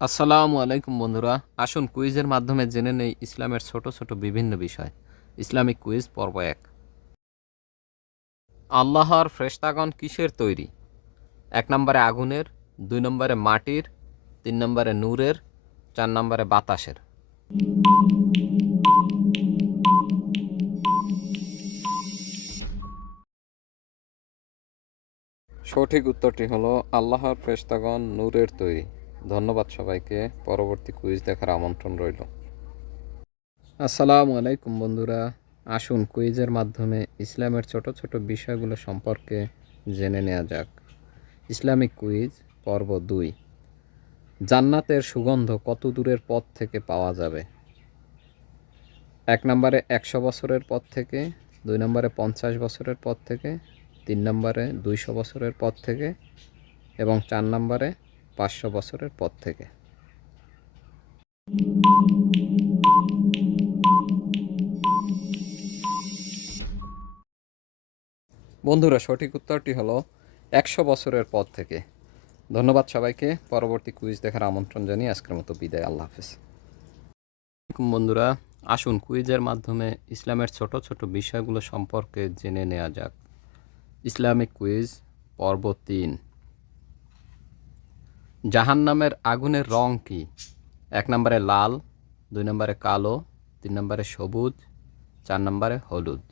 আসসালামু আলাইকুম বন্ধুরা, আসুন কুইজের মাধ্যমে জেনে নেই ইসলামের ছোট ছোট বিভিন্ন বিষয়। ইসলামিক কুইজ পর্ব ১। আল্লাহর ফেরেশতাগণ কিসের তৈরি? ১ নম্বরে আগুনের, ২ নম্বরে মাটির, ৩ নম্বরে নূরের, ৪ নম্বরে বাতাসের। সঠিক উত্তরটি হলো আল্লাহর ফেরেশতাগণ নূরের তৈরি। ধন্যবাদ সবাইকে। পরবর্তী কুইজ দেখার আমন্ত্রণ রইল। আসসালামু আলাইকুম বন্ধুরা, আসুন কুইজের মাধ্যমে ইসলামের ছোট ছোট বিষয়গুলো সম্পর্কে জেনে নেওয়া যাক। ইসলামিক কুইজ পর্ব ২। জান্নাতের সুগন্ধ কত দূরের পথ থেকে পাওয়া যাবে? ১ নম্বরে ১০০ বছরের পথ থেকে, ২ নম্বরে ৫০ বছরের পথ থেকে, ৩ নম্বরে ২০০ বছরের পথ থেকে এবং ৪ নম্বরে ৫০০ বছরের পথ থেকে। বন্ধুরা, সঠিক উত্তরটি হলো ১০০ বছরের পথ থেকে। ধন্যবাদ সবাইকে। পরবর্তী কুইজ দেখার আমন্ত্রণ জানিয়ে আজকের মতো বিদায়। আল্লাহ হাফেজ। বন্ধুরা, আসুন কুইজের মাধ্যমে ইসলামের ছোট ছোট বিষয়গুলো সম্পর্কে জেনে নেওয়া যাক। ইসলামিক কুইজ পর্ব ৩। জাহান্নামের আগুনের রং কি? ১ নম্বরে লাল, ২ নম্বরে কালো, ৩ নম্বরে সবুজ, ৪ নম্বরে হলুদ।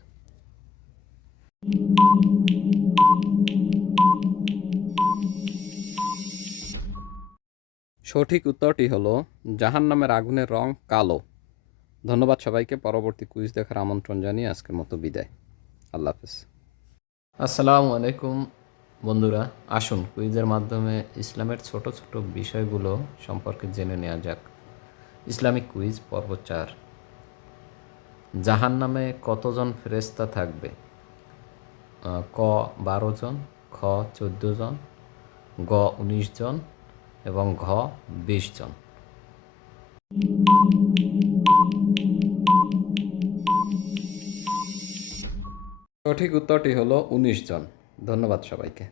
সঠিক উত্তরটি হলো জাহান্নামের আগুনের রং কালো। ধন্যবাদ সবাইকে। পরবর্তী কুইজ দেখার আমন্ত্রণ জানিয়ে আজকের মতো বিদায়। আল্লাহ হাফেজ। আসসালামু আলাইকুম বন্ধুরা, আসুন কুইজের মাধ্যমে ইসলামের ছোট ছোট বিষয়গুলো সম্পর্কে জেনে নেওয়া যাক। ইসলামিক কুইজ পর্ব ৪। জাহান্নামে কতজন ফেরেশতা থাকবে? ক ১২ জন, খ ১৪ জন, গ ১৯ জন এবং ঘ ২০ জন। সঠিক উত্তরটি হলো ১৯ জন। ধন্যবাদ সবাইকে।